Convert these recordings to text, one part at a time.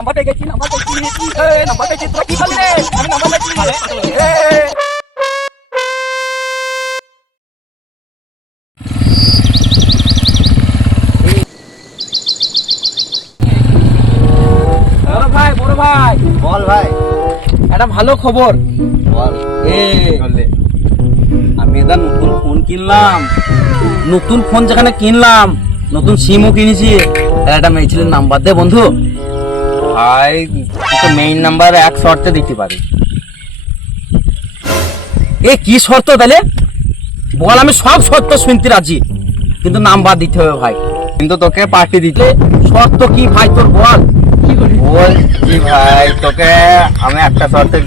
Number দেখেছি number দেখেছি তোরা কি করলি রে? আমি নাম্বার দেখেছি বড় ভাই বল ভাই। একটা ভালো খবর। বল। আমি এটা নতুন ফোন কিনলাম, নতুন ফোন যেখানে কিনলাম নতুন সিমও কিনেছি, একটা মেয়ে ছেলের নাম্বার দে বন্ধু। ভাই তো মেইন নাম্বার এক শর্তে দিতে পারি। এ কি শর্ত তাহলে বল? আমি সব শর্ত শুনতে রাজি, কিন্তু নাম্বার দিতে হবে ভাই। কিন্তু তোকে পার্টি দিতে। শর্ত কি ভাই তোর বল? বলছি ভাই তোকে আমি একটা শর্তে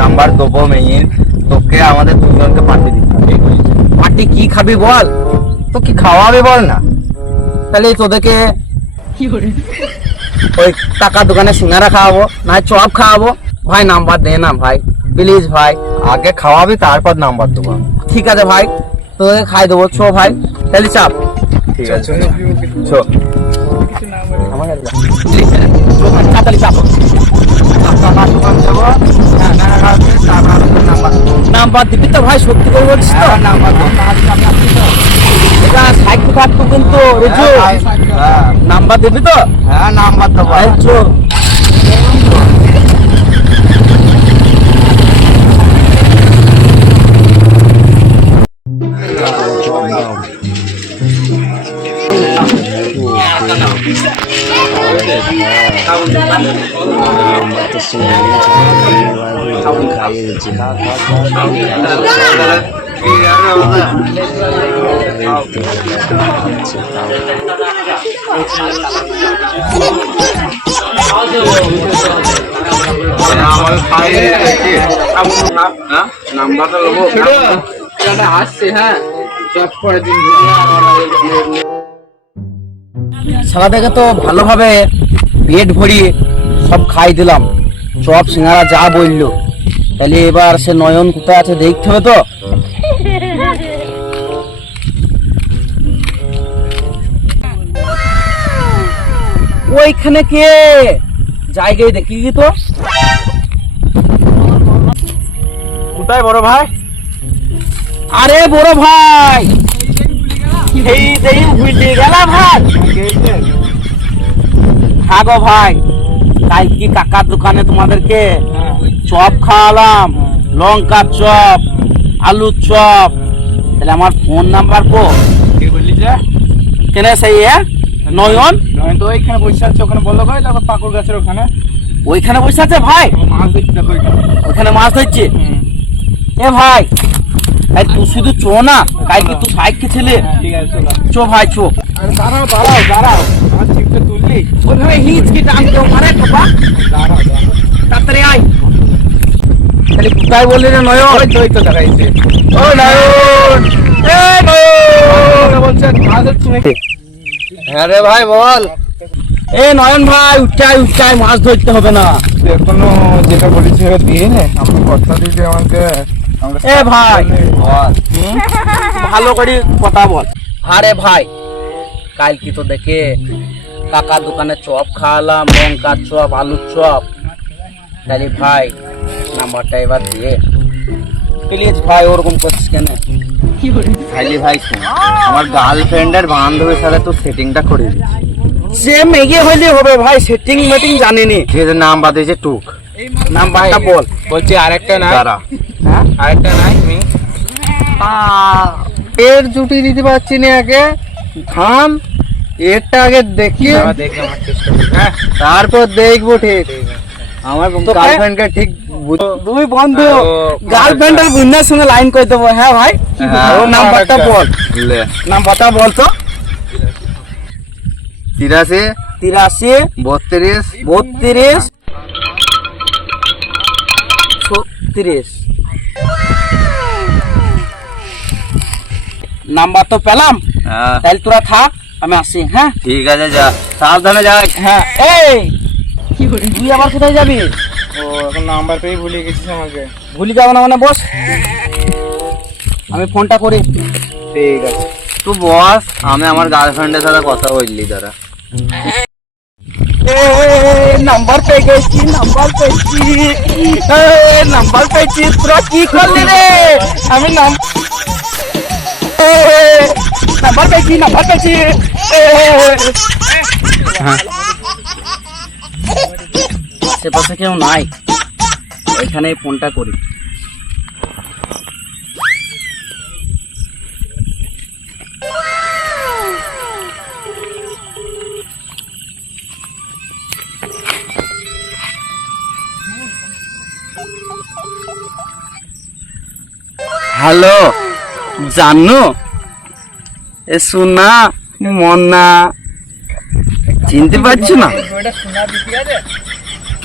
নাম্বার দেবো মেইন, তোকে আমাদের দুজনকে পার্টি দিতে হবে। পার্টি কি খাবি বল? তো কি খাওয়াবে বল না? তাহলে তোদেরকে ওই টাকা দোকানে সিঙ্গারা খাওয়াবো, না চপ খাওয়াবো। ভাই নাম্বার দে না ভাই, প্লিজ ভাই। আগে খাওয়াবি তারপর নাম্বার দেবো। ঠিক আছে ভাই, তোদেরকে খাই দেবো। ছো ভাই, তাহলে চাপ। ঠিক আছে ছো তাড়াতাড়ি চাপ। নাম্বার দিবি তো ভাই? সত্যি করে বলছিস তো? এটা সাইকেল কাটতো কিন্তু রেজু, নাম্বার দিবি তো? হ্যাঁ নাম্বার দেবো। চো নাম্বারটা নেবো আসছে। হ্যাঁ চপ করে দিন। সারাদিকে তো ভালোভাবে পেট ভরিয়ে সব খাই দিলাম, চপ সিঙ্গারা যা বললো। তাহলে এবার সে নয়ন কোথায় আছে দেখতে হবে তো। ওইখানে কে জায়গায় দেখি কি তো? কোথায় বড় ভাই? আরে বড় ভাই, এই দেই ভুলে গেলা ভাই। হ্যাঁ গো ভাই, তাই কি কাকার দোকানে তোমাদেরকে চপ খাওয়ালাম, লঙ্কার চপ, আলুর চপ। তাহলে আমার ফোন নাম্বার কো? কি বললি যে? কেন সেই নয়ন নয়ন তো ওইখানে বসে আছে, ওখানে বললো ভাই তারপর পাকুর গাছের ওখানে ওইখানে বসে আছে ভাই। মাছ ধরছি দেখো ওখানে মাছ ধরছে। এ ভাই তুই শুধু চো না, কালকে তুই সাইকেল ছেলে। ঠিক আছে চলো। চো ভাই চো। আরে দাঁড়াও দাঁড়াও দাঁড়াও, আমার চিপটা তুললি? ওইভাবে হিচকি টান কেউ মারে বাবা। দাঁড়াও দাঁড়াও, তাড়াতাড়ি আয়। তাহলে কোথায় বললি রে নয়ন? ওই তো দেখাইছে। ও নয়ন, এ নয়ন বলছেন মাছ ধরছি নাকি? হ্যাঁ রে ভাই বল। এ নয়ন ভাই, উঠাই উঠাই, মাছ ধরতে হবে না। এখনো যেটা বলেছি দিয়ে নে, আপনি কথা দিতে আমাকে। এ ভাই বল। ভালো করে কথা বল। আরে ভাই কাল কি তো দেখে কাকার দোকানে চপ খাওয়ালাম, লঙ্কার চপ, আলুর চপ। তাহলে ভাই নাম্বারটা এবার দিয়ে প্লিজ ভাই। ওরকম করছিস কেন? খাইলি ভাই শোন, আমার গার্লফ্রেন্ডের বান্ধবীর সাথে তো সেটিংটা করে দিচ্ছি। সে মেগে হইলে হবে ভাই, সেটিং মেটিং জানিনি। যে নাম্বার দিয়েছে টুক, নাম্বারটা বল। বলছি আরেকটা নাই? দাঁড়া, হ্যাঁ আরেকটা নাই? এর জুটি দিতে পারছি না, আগে থাম, এরটা আগে দেখি, তারপর দেখবো। ঠিক আমার গার্লফ্রেন্ডকে ঠিক দুই বন্ধু গার্লফ্রেন্ডের বুন্নার সঙ্গে লাইন করে দেবো। হ্যাঁ ভাই, ও নাম্বারটা বল। নাম্বারটা বল তো। 83 83 32 32 36। নাম্বার তো পেলাম, তাহলে তোরা থাক, আমি আসি। হ্যাঁ ঠিক আছে, যা সাবধানে যা। হ্যাঁ এই তুই আবার কোথায় যাবি? ও এখন নাম্বার পেয়ে ভুলে গেছিস আমাকে। ভুলে যাবো না মানে বস, আমি ফোনটা করি। ঠিক আছে তুই বস, আমি আমার গার্লফ্রেন্ডের সাথে কথা বললি। তারা নাম্বার পেয়ে গেছি, নাম্বার পেয়েছি, নাম্বার পেয়েছি। তোরা কি করলি রে? আমি নাম্বার পেয়েছি, নাম্বার পেয়েছি। আশেপাশে কেউ নাই, এখানে ফোনটা করি। হ্যালো জানো, এ সোনা মন্না, চিনতে পারছো না?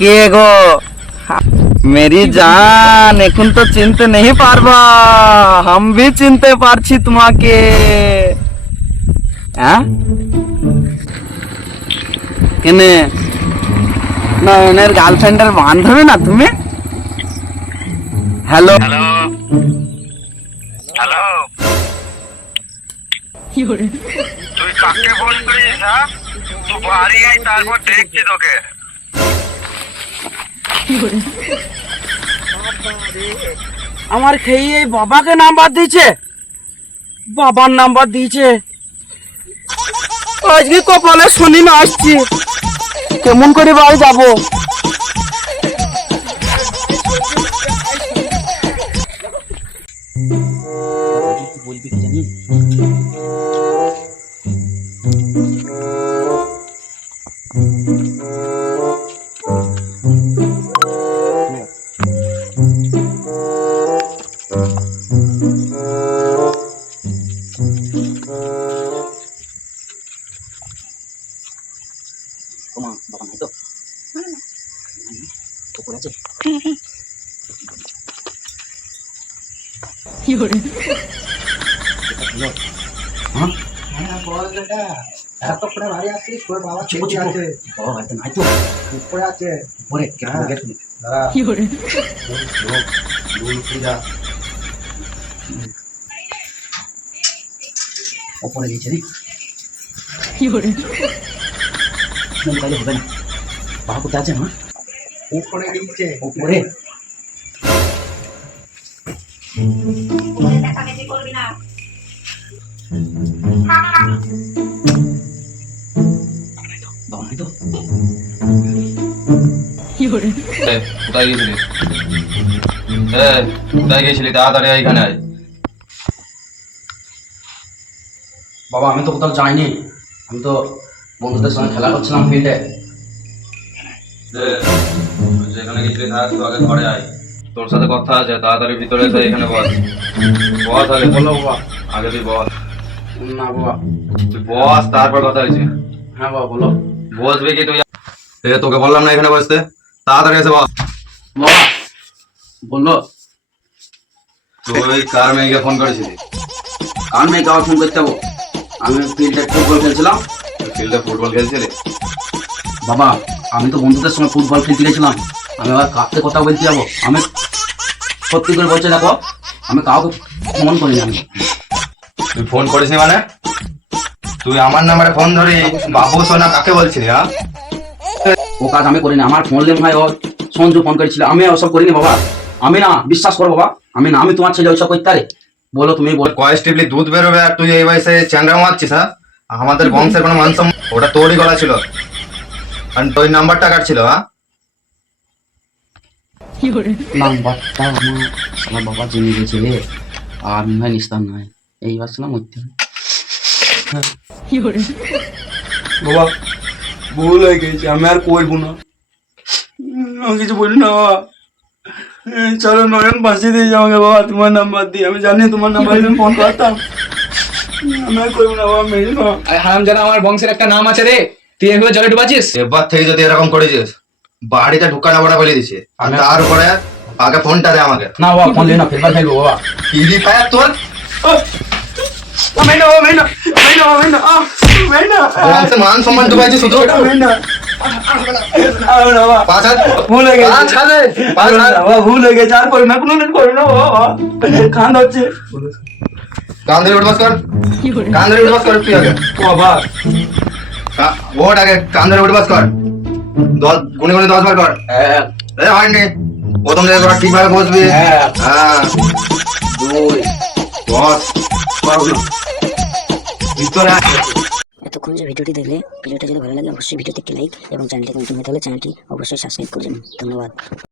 কে গো? मेरी जान, এখন তো চিনতে नहीं পারবা, हम भी চিনতে পারছি তোমাকে। হ্যাঁ কেনে নয়নের গার্লফ্রেন্ডের বান্ধবী না তুমি? হ্যালো হ্যালো হ্যালো, তুই কাকে ফোন করিস? হ্যাঁ, তুই বাড়ি আয়, তারপর দেখছি তোকে। আমার খেয়ে এই বাবাকে নাম্বার দিয়েছে, বাবার নাম্বার দিয়েছে। আজকে কপালে শুনি না আসছি, কেমন করে বাড়ি যাবো? বলবি কি জানি? তোমার বাবা নাই তো? কুকুর আছে? ওপরে গেছে রে, মোবাইলে হবে না। বাবা কোথায় আছে? না উপরে গেছে, উপরে। কোথায় গেছিলি? কোথায় গেছিলি? তাড়াতাড়ি এখানে আয়। বাবা আমি তো কোথাও যাইনি, আমি তো বন্ধুদের সঙ্গে খেলা করছিলাম ফিল্ডে। যেখানে গেছিলি থাক, তুই আগে ঘরে আয়, তোর সাথে কথা আছে। তাড়াতাড়ি ভিতরে এসে এখানে বস। বস আগে। বলো বাবা। আগে তুই বস। না বাবা। তুই বস, তারপর কথা হয়েছে। হ্যাঁ বাবা বলো। বসবি কি তুই? তোকে বললাম না এখানে বসতে, তাড়াতাড়ি এসে বস। বাবা বললো। তুই কার মেয়েকে ফোন করেছিলি? কার মেয়েকে আবার ফোন করতে যাবো? আমি ফিল্ডে ফুটবল খেলছিলাম। ফিল্ডে ফুটবল খেলছিলি? বাবা আমি তো বন্ধুদের সঙ্গে ফুটবল খেলতে গেছিলাম, আমি আবার কাকে কথা বলতে যাবো? আমি সত্যি করে বলছি, দেখো আমি কাউকে ফোন করিনি। আমি তুই ফোন করিসনি মানে? তুই আমার নাম্বারে ফোন ধরি বাবু সোনা কাকে বলছিলি? হ্যাঁ, ও কাজ আমি করিনি। আমার ফোন লেন ভাই, ও সঞ্জু ফোন করেছিল, আমি ওসব করিনি বাবা। আমি না, বিশ্বাস করো বাবা, আমি না, আমি তোমার ছেলে ওইসব করতে পারে? বলো তুমি বলো। কয়েস টিপলি দুধ বেরোবে আর তুই এই বয়সে চ্যাংরা মারছিস? হ্যাঁ, আমাদের বংশের কোনো মান সম্মান? ওটা তোরই গলা ছিল, আর তোর নাম্বারটা কাটছিল। হ্যাঁ, নাম্বারটা আমার বাবা জেনে গেছে রে, আর মনে হয় নিস্তার নাই, এই আসছে না মরতে হবে। বাবা ভুল হয়ে গেছে, আমি আর করবো না, আমি কিছু বলি না বাবা। চলো নয়ন বাঁচিয়ে দিয়ে যাও আমাকে বাবা, তোমার নাম্বার দিয়ে। আমি জানি তোমার নাম্বার ফোন করতাম, আমি আর করবো না বাবা, মেরে না। আরে হারাম জানা, আমার বংশের একটা নাম আছে রে, তুই এগুলো জলে ডুবাচ্ছিস? এবার থেকে যদি এরকম করেছিস, বাড়িতে ঢুকানো বড়া বলে দিছে। আর তার উপরে আগে ফোনটা দে আমাকে। না বাবা ফোন দিই না, ফেরবার ফেলবো বাবা। ফ্রি ফায়ার তোর বংশের মান সম্মান ডুবাইছিস শুধু। ভুল হয়ে গেছে, আর করি না, কোনোদিন করি না বাবা। কান হচ্ছে, কান ধরে উঠবাস কর, কান ধরে উঠবাস কর তুই আগে। বাবা ওট আগে কান ধরে উঠবাস কর। গুনে গুনে 10 বার কর। হয়নি, প্রথম থেকে কর, ঠিকভাবে বসবি। হ্যাঁ, 2 10 ভিতরে এতক্ষণ যে ভিডিওটি দেখলে, ভিডিওটা যদি ভালো লাগে অবশ্যই ভিডিওতে একটি লাইক এবং চ্যানেলটি নতুন হয়ে থাকলে চ্যানেলটি অবশ্যই সাবস্ক্রাইব করে যাবেন। ধন্যবাদ।